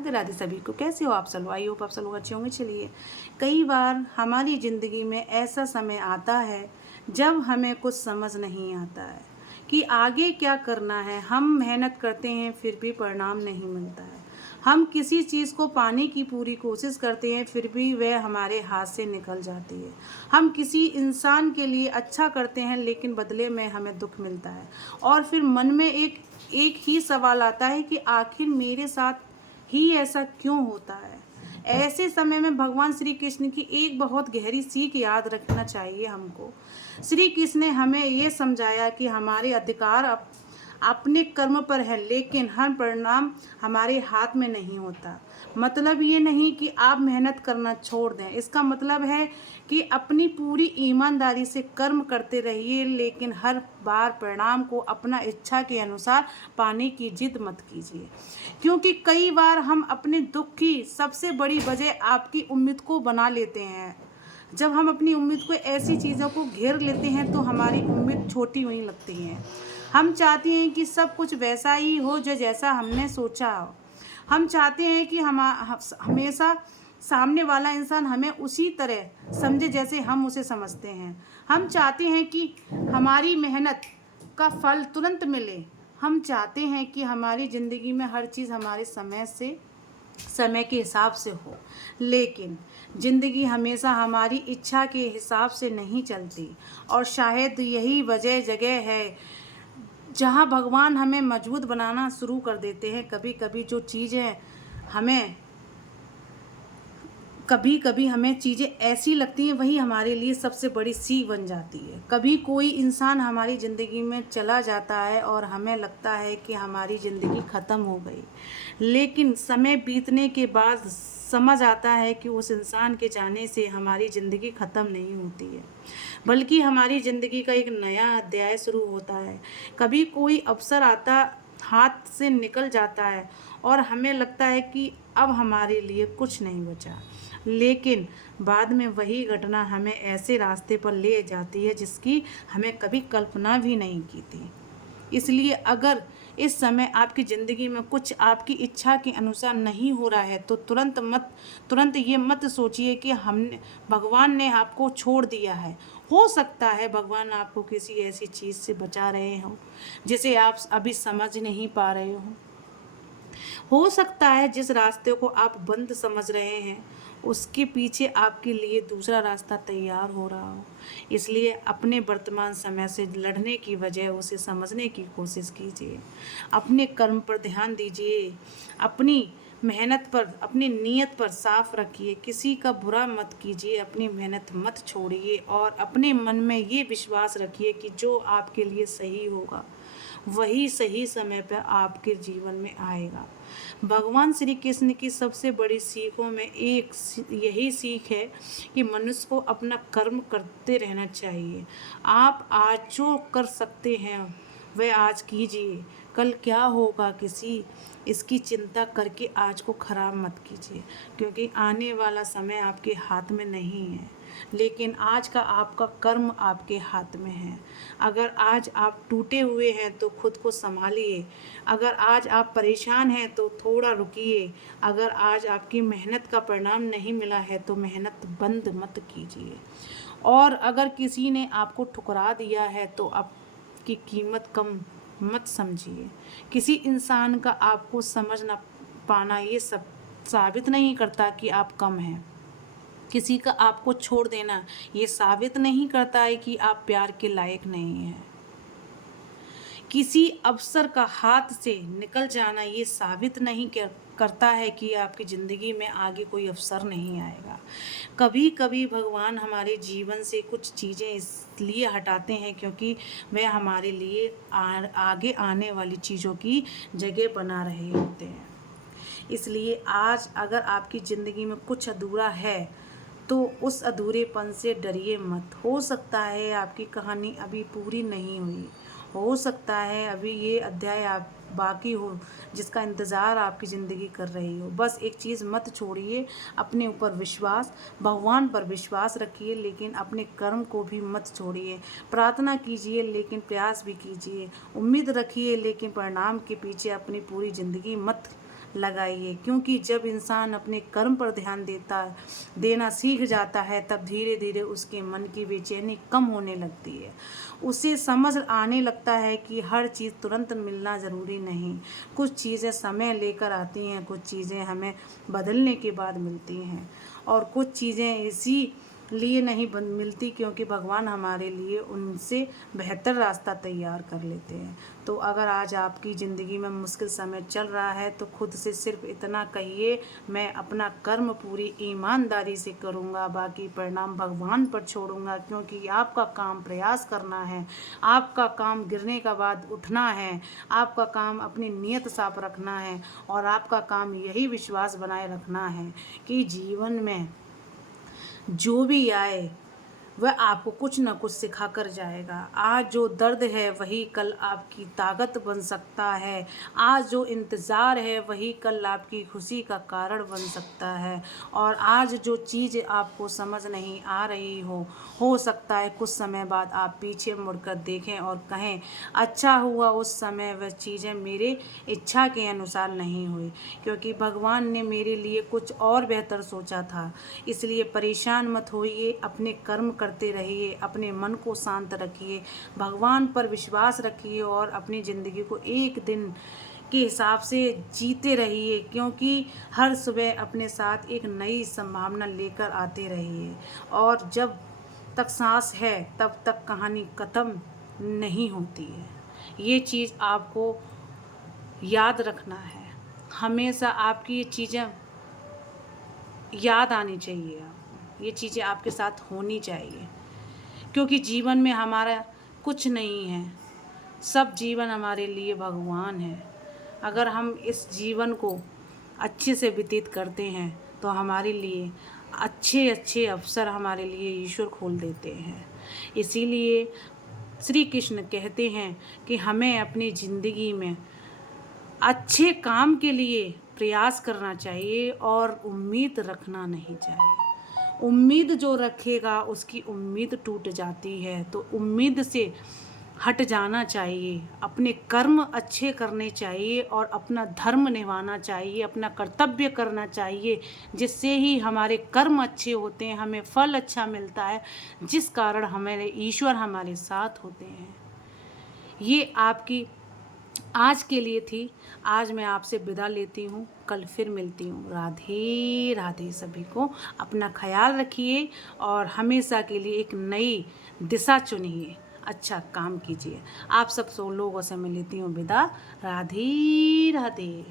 राधे राधे सभी को। कैसे हो आप सब? आई होप आप सब लोग अच्छे होंगे। चलिए, कई बार हमारी ज़िंदगी में ऐसा समय आता है जब हमें कुछ समझ नहीं आता है कि आगे क्या करना है। हम मेहनत करते हैं फिर भी परिणाम नहीं मिलता है। हम किसी चीज़ को पाने की पूरी कोशिश करते हैं फिर भी वह हमारे हाथ से निकल जाती है। हम किसी इंसान के लिए अच्छा करते हैं लेकिन बदले में हमें दुख मिलता है। और फिर मन में एक ही सवाल आता है कि आखिर मेरे साथ ही ऐसा क्यों होता है। ऐसे समय में भगवान श्री कृष्ण की एक बहुत गहरी सीख याद रखना चाहिए हमको। श्री कृष्ण ने हमें ये समझाया कि हमारे अधिकार अपने कर्म पर है लेकिन हर परिणाम हमारे हाथ में नहीं होता। मतलब ये नहीं कि आप मेहनत करना छोड़ दें, इसका मतलब है कि अपनी पूरी ईमानदारी से कर्म करते रहिए लेकिन हर बार परिणाम को अपना इच्छा के अनुसार पाने की जिद मत कीजिए। क्योंकि कई बार हम अपने दुख की सबसे बड़ी वजह आपकी उम्मीद को बना लेते हैं। जब हम अपनी उम्मीद को ऐसी चीज़ों को घेर लेते हैं तो हमारी उम्मीद छोटी हुई लगती हैं। हम चाहते हैं कि सब कुछ वैसा ही हो जो जैसा हमने सोचा हो। हम चाहते हैं कि हमेशा सामने वाला इंसान हमें उसी तरह समझे जैसे हम उसे समझते हैं। हम चाहते हैं कि हमारी मेहनत का फल तुरंत मिले। हम चाहते हैं कि हमारी ज़िंदगी में हर चीज़ हमारे समय के हिसाब से हो। लेकिन ज़िंदगी हमेशा हमारी इच्छा के हिसाब से नहीं चलती और शायद यही जगह है जहाँ भगवान हमें मजबूत बनाना शुरू कर देते हैं। कभी कभी हमें चीज़ें ऐसी लगती हैं वही हमारे लिए सबसे बड़ी सीख बन जाती है। कभी कोई इंसान हमारी ज़िंदगी में चला जाता है और हमें लगता है कि हमारी ज़िंदगी ख़त्म हो गई, लेकिन समय बीतने के बाद समझ आता है कि उस इंसान के जाने से हमारी ज़िंदगी ख़त्म नहीं होती है, बल्कि हमारी ज़िंदगी का एक नया अध्याय शुरू होता है। कभी कोई अवसर आता हाथ से निकल जाता है और हमें लगता है कि अब हमारे लिए कुछ नहीं बचा, लेकिन बाद में वही घटना हमें ऐसे रास्ते पर ले जाती है जिसकी हमें कभी कल्पना भी नहीं की थी। इसलिए अगर इस समय आपकी ज़िंदगी में कुछ आपकी इच्छा के अनुसार नहीं हो रहा है तो तुरंत ये मत सोचिए कि भगवान ने आपको छोड़ दिया है। हो सकता है भगवान आपको किसी ऐसी चीज़ से बचा रहे हों जिसे आप अभी समझ नहीं पा रहे हो सकता है जिस रास्ते को आप बंद समझ रहे हैं उसके पीछे आपके लिए दूसरा रास्ता तैयार हो रहा हो। इसलिए अपने वर्तमान समय से लड़ने की बजाय उसे समझने की कोशिश कीजिए। अपने कर्म पर ध्यान दीजिए, अपनी मेहनत पर, अपनी नीयत पर साफ रखिए, किसी का बुरा मत कीजिए, अपनी मेहनत मत छोड़िए और अपने मन में ये विश्वास रखिए कि जो आपके लिए सही होगा वही सही समय पर आपके जीवन में आएगा। भगवान श्री कृष्ण की सबसे बड़ी सीखों में एक यही सीख है कि मनुष्य को अपना कर्म करते रहना चाहिए। आप आज जो कर सकते हैं वह आज कीजिए। कल क्या होगा इसकी चिंता करके आज को खराब मत कीजिए, क्योंकि आने वाला समय आपके हाथ में नहीं है, लेकिन आज का आपका कर्म आपके हाथ में है। अगर आज आप टूटे हुए हैं तो खुद को संभालिए। अगर आज आप परेशान हैं तो थोड़ा रुकिए। अगर आज आपकी मेहनत का परिणाम नहीं मिला है तो मेहनत बंद मत कीजिए। और अगर किसी ने आपको ठुकरा दिया है तो आपकी कीमत कम मत समझिए। किसी इंसान का आपको समझ ना पाना ये सब साबित नहीं करता कि आप कम हैं। किसी का आपको छोड़ देना ये साबित नहीं करता है कि आप प्यार के लायक नहीं हैं। किसी अवसर का हाथ से निकल जाना ये साबित नहीं करता है कि आपकी ज़िंदगी में आगे कोई अवसर नहीं आएगा। कभी कभी भगवान हमारे जीवन से कुछ चीज़ें इसलिए हटाते हैं क्योंकि वह हमारे लिए आगे आने वाली चीज़ों की जगह बना रहे होते हैं। इसलिए आज अगर आपकी ज़िंदगी में कुछ अधूरा है तो उस अधूरेपन से डरिए मत। हो सकता है आपकी कहानी अभी पूरी नहीं हुई, हो सकता है अभी ये अध्याय आप बाकी हो जिसका इंतज़ार आपकी ज़िंदगी कर रही हो। बस एक चीज़ मत छोड़िए, अपने ऊपर विश्वास, भगवान पर विश्वास रखिए, लेकिन अपने कर्म को भी मत छोड़िए। प्रार्थना कीजिए लेकिन प्रयास भी कीजिए। उम्मीद रखिए लेकिन परिणाम के पीछे अपनी पूरी ज़िंदगी मत लगाइए, क्योंकि जब इंसान अपने कर्म पर ध्यान देना सीख जाता है तब धीरे धीरे उसके मन की बेचैनी कम होने लगती है। उसे समझ आने लगता है कि हर चीज़ तुरंत मिलना ज़रूरी नहीं, कुछ चीज़ें समय लेकर आती हैं, कुछ चीज़ें हमें बदलने के बाद मिलती हैं, और कुछ चीज़ें इसी लिए नहीं मिलती क्योंकि भगवान हमारे लिए उनसे बेहतर रास्ता तैयार कर लेते हैं। तो अगर आज आपकी ज़िंदगी में मुश्किल समय चल रहा है तो खुद से सिर्फ इतना कहिए, मैं अपना कर्म पूरी ईमानदारी से करूँगा, बाकी परिणाम भगवान पर छोड़ूंगा, क्योंकि आपका काम प्रयास करना है, आपका काम गिरने के बाद उठना है, आपका काम अपनी नीयत साफ रखना है, और आपका काम यही विश्वास बनाए रखना है कि जीवन में जो भी आए वह आपको कुछ न कुछ सिखा कर जाएगा। आज जो दर्द है वही कल आपकी ताकत बन सकता है, आज जो इंतज़ार है वही कल आपकी खुशी का कारण बन सकता है, और आज जो चीज़ आपको समझ नहीं आ रही हो सकता है कुछ समय बाद आप पीछे मुड़कर देखें और कहें, अच्छा हुआ उस समय वह चीज़ें मेरे इच्छा के अनुसार नहीं हुई, क्योंकि भगवान ने मेरे लिए कुछ और बेहतर सोचा था। इसलिए परेशान मत होइए, अपने कर्म करते रहिए, अपने मन को शांत रखिए, भगवान पर विश्वास रखिए और अपनी ज़िंदगी को एक दिन के हिसाब से जीते रहिए, क्योंकि हर सुबह अपने साथ एक नई संभावना लेकर आते रहिए, और जब तक सांस है तब तक कहानी ख़त्म नहीं होती है। ये चीज़ आपको याद रखना है, हमेशा आपकी ये चीज़ें याद आनी चाहिए, आपको ये चीज़ें आपके साथ होनी चाहिए, क्योंकि जीवन में हमारा कुछ नहीं है, सब जीवन हमारे लिए भगवान है। अगर हम इस जीवन को अच्छे से व्यतीत करते हैं तो हमारे लिए अच्छे अच्छे अवसर हमारे लिए ईश्वर खोल देते हैं। इसीलिए श्री कृष्ण कहते हैं कि हमें अपनी ज़िंदगी में अच्छे काम के लिए प्रयास करना चाहिए और उम्मीद रखना नहीं चाहिए। उम्मीद जो रखेगा उसकी उम्मीद टूट जाती है, तो उम्मीद से हट जाना चाहिए, अपने कर्म अच्छे करने चाहिए और अपना धर्म निभाना चाहिए, अपना कर्तव्य करना चाहिए, जिससे ही हमारे कर्म अच्छे होते हैं, हमें फल अच्छा मिलता है, जिस कारण हमारे ईश्वर हमारे साथ होते हैं। ये आपकी आज के लिए थी। आज मैं आपसे विदा लेती हूँ, कल फिर मिलती हूँ। राधे राधे। सभी को अपना ख्याल रखिए और हमेशा के लिए एक नई दिशा चुनिए, अच्छा काम कीजिए। आप सब लोगों से मैं लेती हूँ विदा। राधे राधे।